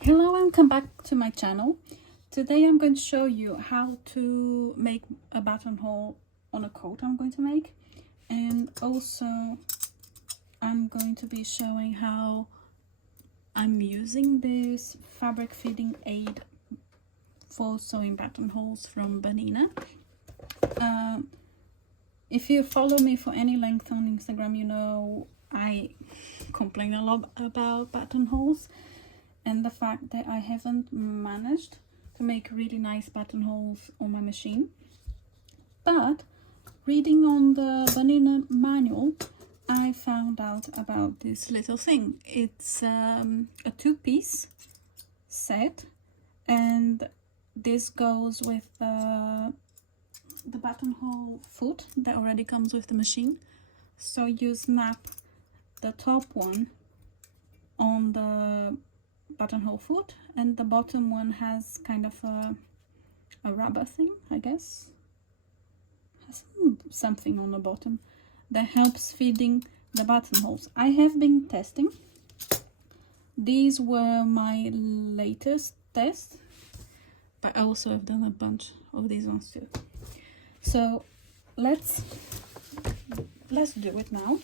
Hello and welcome back to my channel. Today I'm going to show you how to make a buttonhole on a coat I'm going to make, and also I'm going to be showing how I'm using this fabric fitting aid for sewing buttonholes from Bernina. If you follow me for any length on Instagram, you know I complain a lot about buttonholes and the fact that I haven't managed to make really nice buttonholes on my machine. But reading on the Bernina manual, I found out about this little thing. It's a two-piece set, and this goes with the buttonhole foot that already comes with the machine. So you snap the top one on the buttonhole foot, and the bottom one has kind of a rubber thing, I guess. Has something on the bottom that helps fitting the buttonholes. I have been testing. These were my latest tests, but I also have done a bunch of these ones too. So let's do it now.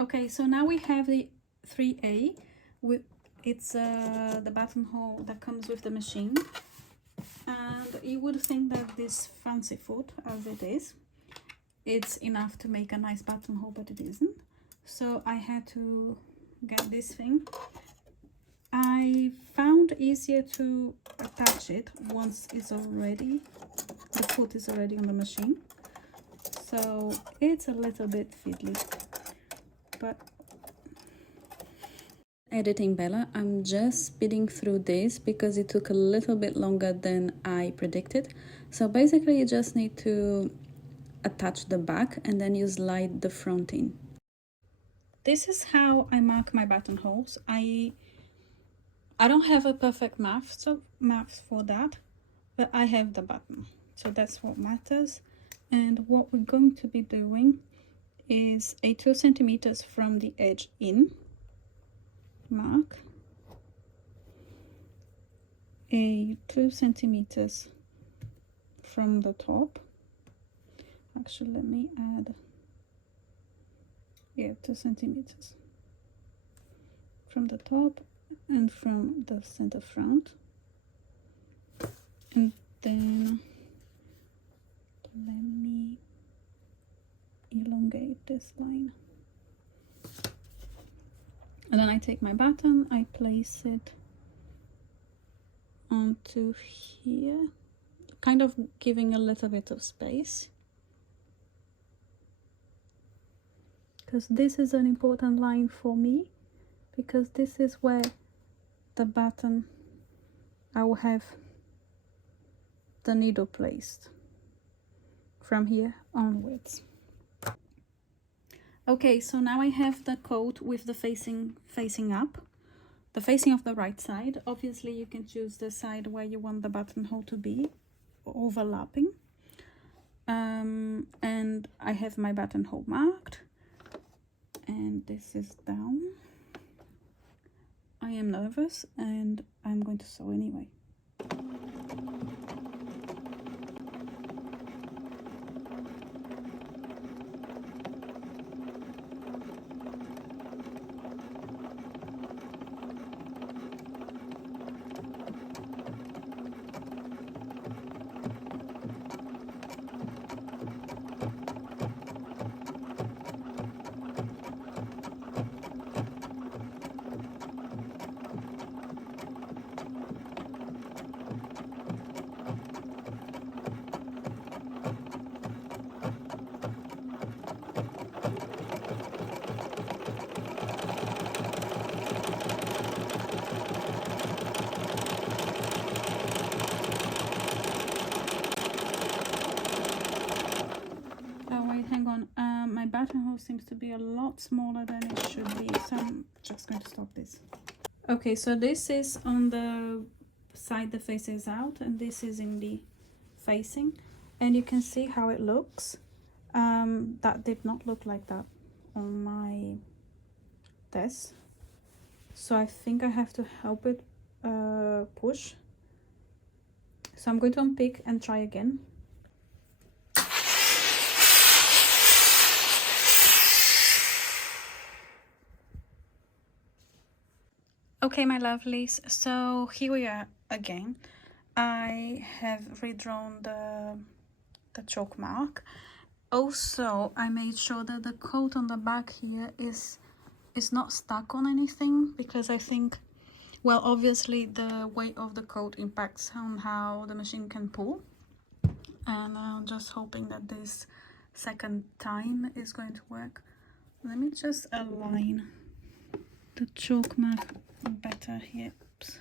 Okay, so now we have the 3A with it's the buttonhole that comes with the machine, and you would think that this fancy foot, as it is, it's enough to make a nice buttonhole, but it isn't. So I had to get this thing. I found easier to attach it once it's already, the foot is already on the machine. So it's a little bit fiddly, but editing Bella, I'm just speeding through this because it took a little bit longer than I predicted. So basically you just need to attach the back and then you slide the front in. This is how I mark my buttonholes. I don't have a perfect math for that, but I have the button, so that's what matters. And what we're going to be doing is a 2 centimeters from the edge in mark, a 2 centimeters from the top. Actually, let me add, 2 centimeters from the top and from the center front, and then let me elongate this line. And then I take my button, I place it onto here, kind of giving a little bit of space, because this is an important line for me, because this is where the button, I will have the needle placed from here onwards. Okay, so now I have the coat with the facing up, the facing of the right side. Obviously you can choose the side where you want the buttonhole to be, overlapping. And I have my buttonhole marked, and this is down. I am nervous and I'm going to sew anyway. Hang on, my buttonhole seems to be a lot smaller than it should be, so I'm just going to stop this. Okay, so this is on the side that faces out, and this is in the facing, and you can see how it looks. That did not look like that on my test, so I think I have to help it push. So I'm going to unpick and try again. Okay, my lovelies, so here we are again. I have redrawn the chalk mark. Also, I made sure that the coat on the back here is not stuck on anything, because I think, well, obviously the weight of the coat impacts on how the machine can pull, and I'm just hoping that this second time is going to work. Let me just align the chalk mark better here. Oops.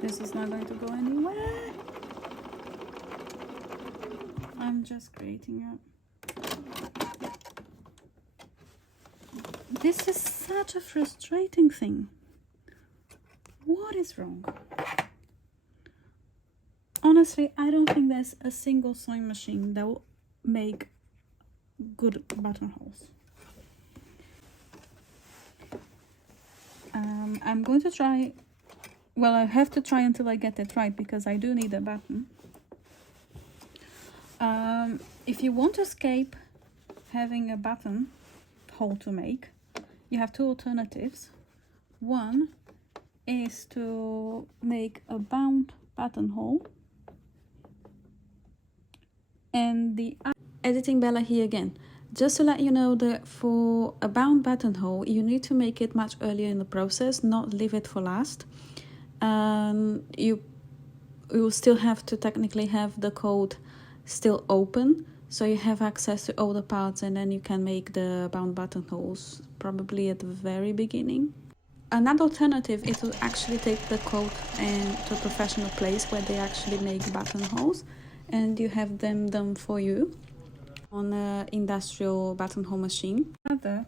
This is not going to go anywhere. I'm just creating a... This is such a frustrating thing. What is wrong? Honestly, I don't think there's a single sewing machine that will make good buttonholes. I'm going to try... Well, I have to try until I get it right, because I do need a button. If you want to escape having a button hole to make, you have two alternatives. One is to make a bound buttonhole, and the editing Bella here again. Just to let you know that for a bound buttonhole, you need to make it much earlier in the process, not leave it for last. You will still have to technically have the code still open, so you have access to all the parts, and then you can make the bound buttonholes probably at the very beginning. Another alternative is to actually take the code to a professional place where they actually make buttonholes, and you have them done for you on an industrial buttonhole machine. Another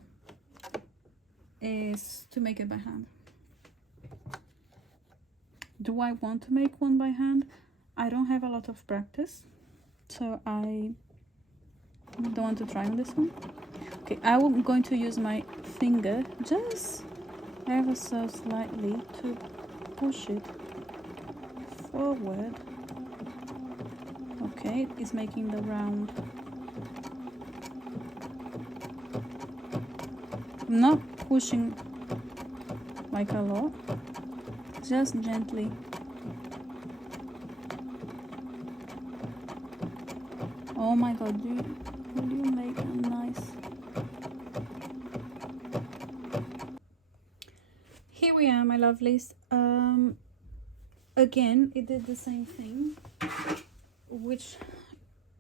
is to make it by hand. Do I want to make one by hand? I don't have a lot of practice, so I don't want to try on this one. Okay, I'm going to use my finger just ever so slightly to push it forward. Okay, it's making the round. I'm not pushing like a lot, just gently. Oh my god, will you make a nice... Here we are, my lovelies. Again, it did the same thing, which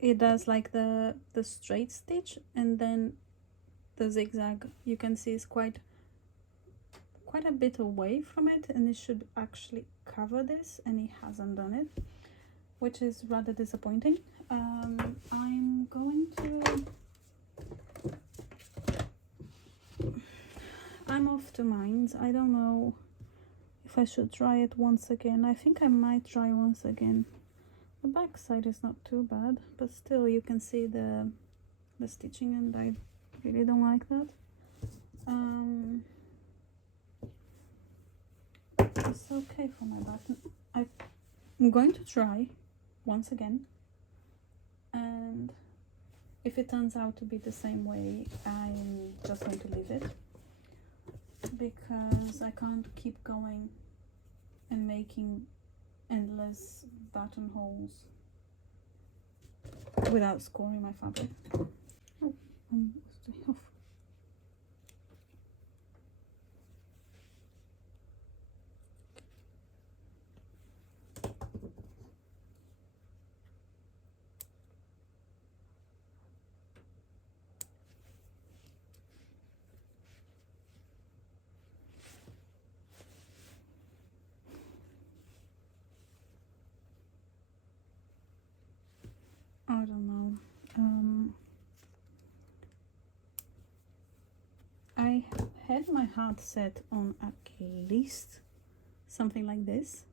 it does like the straight stitch, and then the zigzag, you can see, is quite a bit away from it, and it should actually cover this, and it hasn't done it, which is rather disappointing. I'm going to... I'm off to mines. I don't know if I should try it once again. I think I might try once again. The back side is not too bad, but still you can see the stitching, and I really don't like that. It's okay for my button. I'm going to try once again, and if it turns out to be the same way, I'm just going to leave it, because I can't keep going and making endless buttonholes without scoring my fabric. Oh, stay off. I don't know. I had my heart set on at least something like this,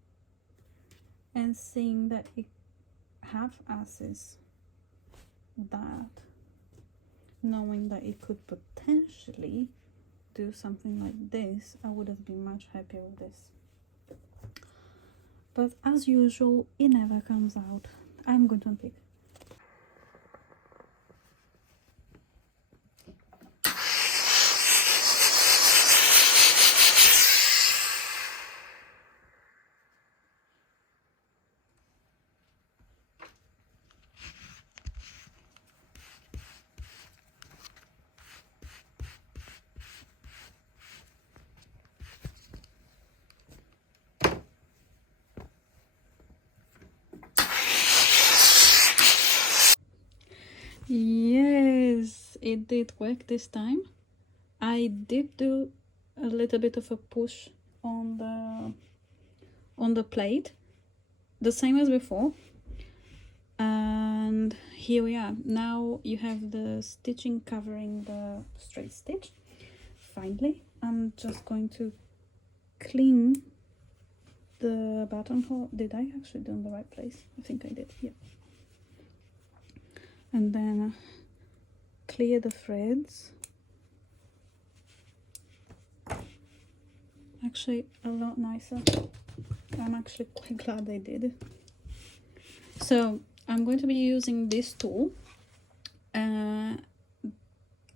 and seeing that it half-asses that, knowing that it could potentially do something like this, I would have been much happier with this. But as usual, it never comes out. I'm going to unpick. Yes, it did work this time. I did do a little bit of a push on the plate, the same as before, and here we are. Now you have the stitching covering the straight stitch. Finally, I'm just going to clean the buttonhole. Did I actually do in the right place? I think I did. Yeah. And then clear the threads. Actually a lot nicer. I'm actually quite glad I did. So I'm going to be using this tool. I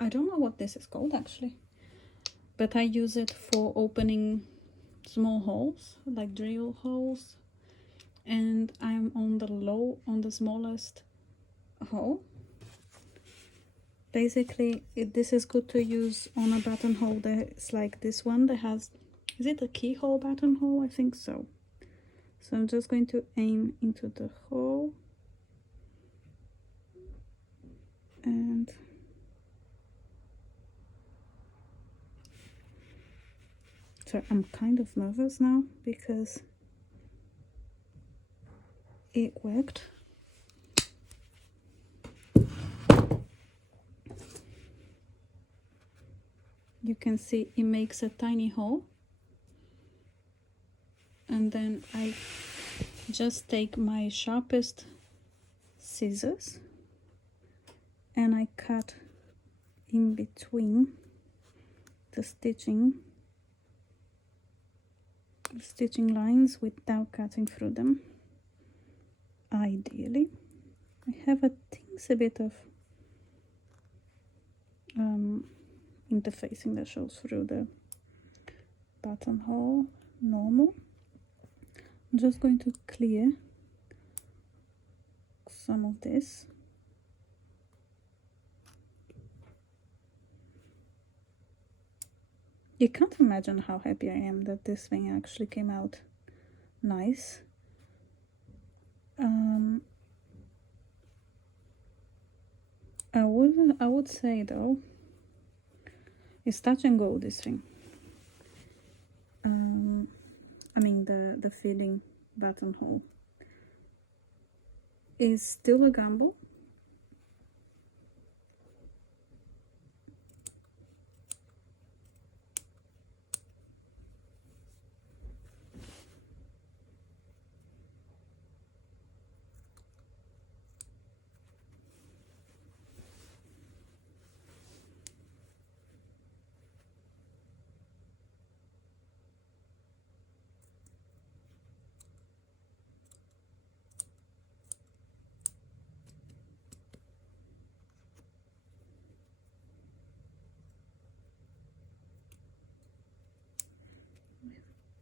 don't know what this is called actually, but I use it for opening small holes, like drill holes, and I'm on the smallest hole. Basically this is good to use on a buttonhole that's like this one that has, is it a keyhole buttonhole? I think so. So I'm just going to aim into the hole and so I'm kind of nervous now because it worked. You can see it makes a tiny hole, and then I just take my sharpest scissors and I cut in between the stitching lines without cutting through them. Ideally, I have a teensy bit of interfacing that shows through the buttonhole normal. I'm just going to clear some of this. You can't imagine how happy I am that this thing actually came out nice. I would say though, it's touch and go, this thing. I mean the feeling buttonhole is still a gamble.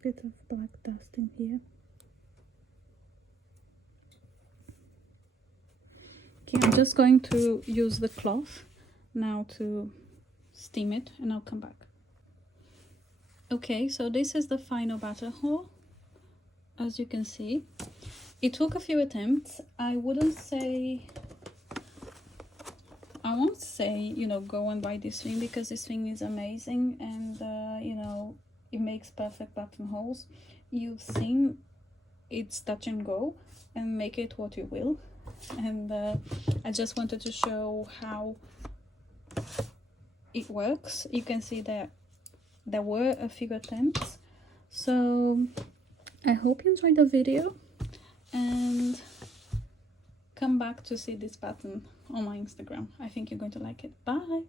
Bit of black dust in here. Okay, I'm just going to use the cloth now to steam it and I'll come back. Okay, so this is the final buttonhole. As you can see, it took a few attempts. I won't say, you know, go and buy this thing, because this thing is amazing and you know, it makes perfect buttonholes. You've seen it's touch and go and make it what you will, and I just wanted to show how it works. You can see that there were a few attempts, so I hope you enjoyed the video. come back to see this pattern on my Instagram. I think you're going to like it. Bye!